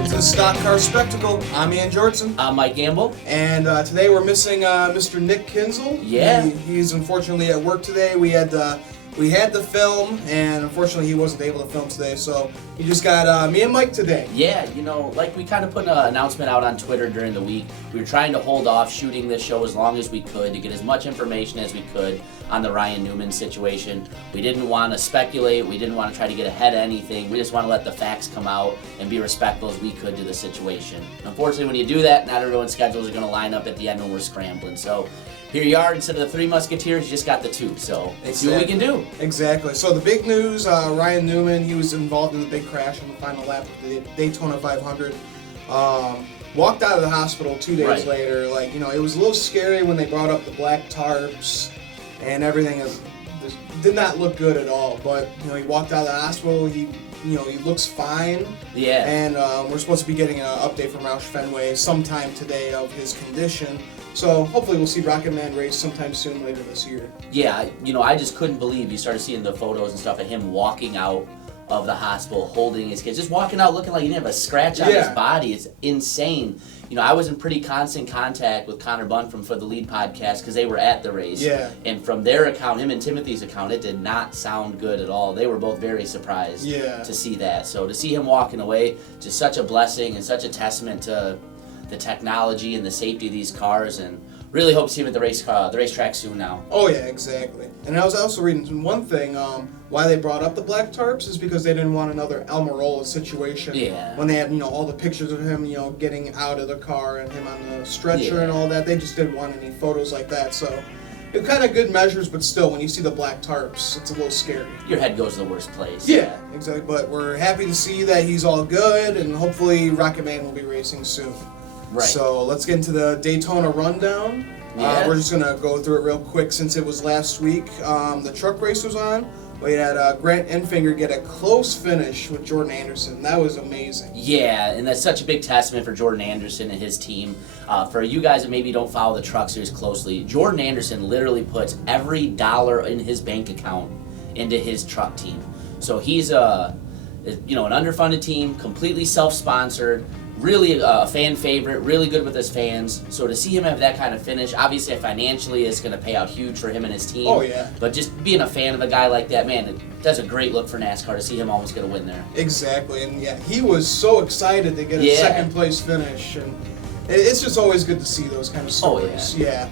welcome to the Stock Car Spectacle. I'm Ian Jortson. I'm Mike Gamble. And today we're missing Mr. Nick Kinzel. Yeah. He's unfortunately at work today. We had the film, and unfortunately he wasn't able to film today, so he just got me and Mike today. Yeah, like we kind of put an announcement out on Twitter during the week. We were trying to hold off shooting this show as long as we could to get as much information as we could on the Ryan Newman situation. We didn't want to speculate. We didn't want to try to get ahead of anything. We just want to let the facts come out and be respectful as we could to the situation. Unfortunately, when you do that, not everyone's schedules are going to line up at the end when we're scrambling. So here you are, instead of the three Musketeers, you just got the two. So let's see what we can do. Exactly. So the big news, Ryan Newman, he was involved in the big crash on the final lap of the Daytona 500. Walked out of the hospital 2 days later. It was a little scary when they brought up the black tarps and everything. Did not look good at all. But he walked out of the hospital. He looks fine. Yeah. And we're supposed to be getting an update from Roush Fenway sometime today of his condition. So hopefully we'll see Rocket Man race sometime soon later this year. Yeah, I just couldn't believe you started seeing the photos and stuff of him walking out of the hospital holding his kids, just walking out looking like he didn't have a scratch on his body. It's insane. I was in pretty constant contact with Connor Bunn from For the Lead podcast because they were at the race. Yeah. And from their account, him and Timothy's account, it did not sound good at all. They were both very surprised to see that. So to see him walking away, just such a blessing and such a testament to the technology and the safety of these cars, and really hope to see him at the racetrack soon now. Oh yeah, exactly. And I was also reading one thing, why they brought up the black tarps is because they didn't want another Almirola situation. Yeah. When they had, all the pictures of him, getting out of the car and him on the stretcher and all that, they just didn't want any photos like that. So it kind of good measures, but still, when you see the black tarps, it's a little scary. Your head goes to the worst place. Yeah, exactly. But we're happy to see that he's all good, and hopefully Rocket Man will be racing soon. Right. So let's get into the Daytona rundown. Yeah. We're just going to go through it real quick since it was last week. The truck race was on. We had Grant Enfinger get a close finish with Jordan Anderson. That was amazing. Yeah, and that's such a big testament for Jordan Anderson and his team. For you guys that maybe don't follow the truck series closely, Jordan Anderson literally puts every dollar in his bank account into his truck team. So he's an underfunded team, completely self-sponsored, really a fan favorite, really good with his fans. So to see him have that kind of finish, obviously financially it's going to pay out huge for him and his team. Oh, yeah. But just being a fan of a guy like that, man, that's a great look for NASCAR to see him almost get a win there. Exactly. And yeah, he was so excited to get a second place finish. And it's just always good to see those kind of stories. Oh, yeah.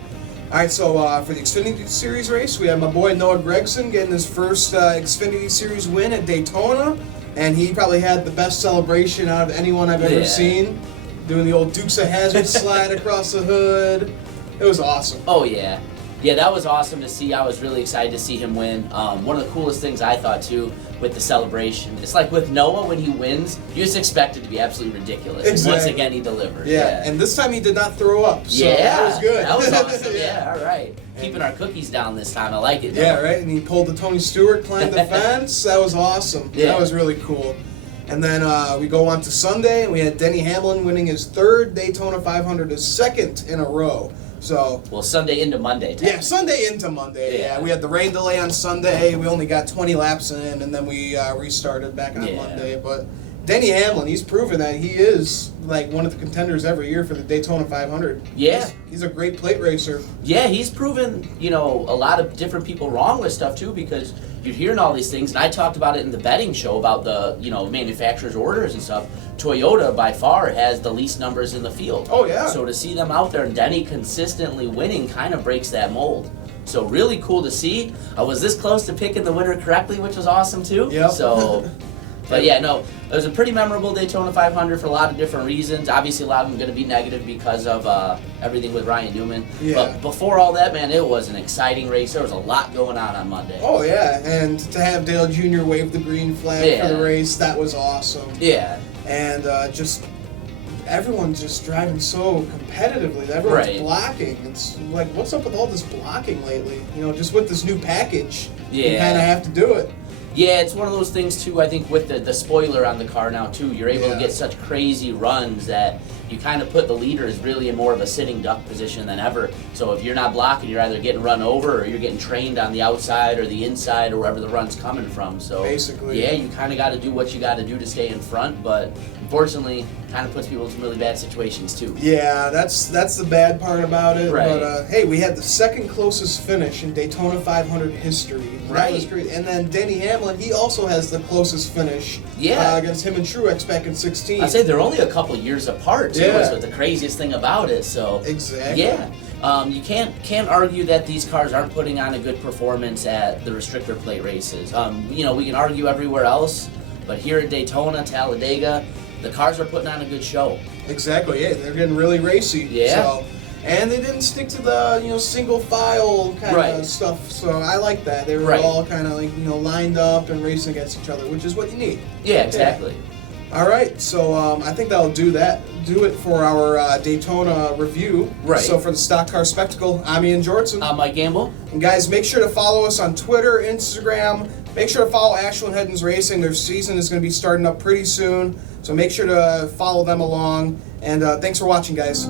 All right, so for the Xfinity Series race, we have my boy Noah Gragson getting his first Xfinity Series win at Daytona. And he probably had the best celebration out of anyone I've ever seen, doing the old Dukes of Hazzard slide across the hood. It was awesome. Oh, yeah. Yeah, that was awesome to see. I was really excited to see him win. One of the coolest things I thought, too, with the celebration, it's like with Noah, when he wins, you just expect it to be absolutely ridiculous. Exactly. And once again, he delivered. Yeah, and this time he did not throw up, so that was good. That was awesome. Yeah, all right. Keeping our cookies down this time. I like it. Yeah, right, and he pulled the Tony Stewart, climbed the fence. That was awesome. Yeah. That was really cool. And then we go on to Sunday, and we had Denny Hamlin winning his third Daytona 500, his second in a row. So Sunday into Monday. Yeah, Sunday into Monday. Yeah, we had the rain delay on Sunday. We only got 20 laps in, and then we restarted back on Monday. But Denny Hamlin, he's proven that he is like one of the contenders every year for the Daytona 500. Yeah. He's a great plate racer. Yeah, he's proven, a lot of different people wrong with stuff too, because you're hearing all these things, and I talked about it in the betting show about the, manufacturer's orders and stuff. Toyota, by far, has the least numbers in the field. Oh, yeah. So to see them out there and Denny consistently winning kind of breaks that mold. So really cool to see. I was this close to picking the winner correctly, which was awesome too. Yep. So, but yeah, no, it was a pretty memorable Daytona 500 for a lot of different reasons. Obviously, a lot of them going to be negative because of everything with Ryan Newman. Yeah. But before all that, man, it was an exciting race. There was a lot going on Monday. Oh, yeah, and to have Dale Jr. wave the green flag for the race, that was awesome. Yeah. And just everyone's just driving so competitively. Everyone's blocking. It's like, what's up with all this blocking lately? Just with this new package, you kind of have to do it. Yeah, it's one of those things, too, I think, with the spoiler on the car now, too. You're able to get such crazy runs that you kind of put the leaders really in more of a sitting duck position than ever. So if you're not blocking, you're either getting run over or you're getting trained on the outside or the inside or wherever the run's coming from. So basically, yeah, you kind of got to do what you got to do to stay in front, but unfortunately, kind of puts people in some really bad situations too. Yeah, that's the bad part about it. Right. But hey, we had the second closest finish in Daytona 500 history. Right. That was great. And then Denny Hamlin, he also has the closest finish. Yeah. Against him and Truex back in 16. I say they're only a couple years apart too. Yeah. Is the craziest thing about it. So Exactly. yeah. You can't argue that these cars aren't putting on a good performance at the restrictor plate races. You know, we can argue everywhere else, but here at Daytona, Talladega, the cars are putting on a good show. Exactly. Yeah, they're getting really racy. Yeah. So, and they didn't stick to the single file kind Right. of stuff. So I like that. They were Right. all kind of like lined up and racing against each other, which is what you need. Yeah, exactly. All right, so I think that'll do it for our Daytona review. Right. So for the Stock Car Spectacle, I'm Ian Jortson. I'm Mike Gamble. And guys, make sure to follow us on Twitter, Instagram. Make sure to follow Ashland Heddens Racing. Their season is going to be starting up pretty soon, so make sure to follow them along. And thanks for watching, guys.